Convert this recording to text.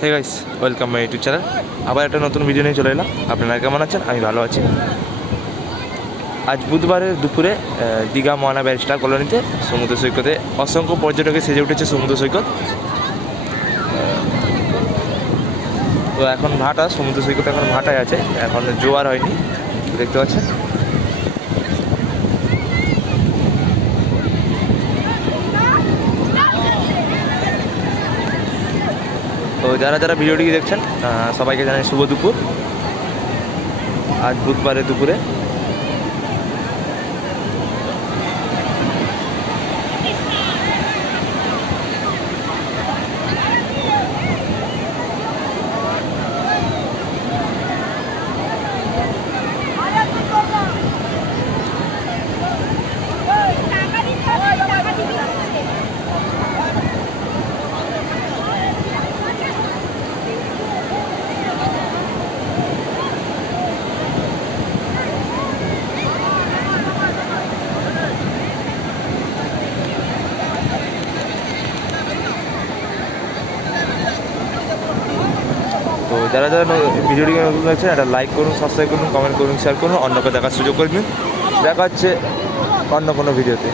Hey guys welcome my YouTube channel আবার একটা নতুন ভিডিও নিয়ে চলে এলাম। আপনারা কেমন আছেন? আমি ভালো আছি। আজ বুধবারের দুপুরে দীঘা মহানা ব্যারিস্টার কলোনিতে সমুদ্র সৈকতে অসংখ্য পর্যটকে সেজে উঠেছে সমুদ্র সৈকত। তো এখন ভাটা, সমুদ্র সৈকত এখন ভাটায় আছে। এখন জোয়ার হয়নি, দেখতে পাচ্ছেন। তো যারা যারা ভিডিওটি দেখছেন সবাইকে জানাই শুভ দুপুর। আজ বুধবারে দুপুরে যারা যারা ভিডিওটি নতুন দেখছেন, একটা লাইক করুন সাবস্ক্রাইব করুন কমেন্ট করুন শেয়ার করুন, অন্যকে দেখার সুযোগ করে দিন। দেখা হচ্ছে অন্য কোনো ভিডিওতে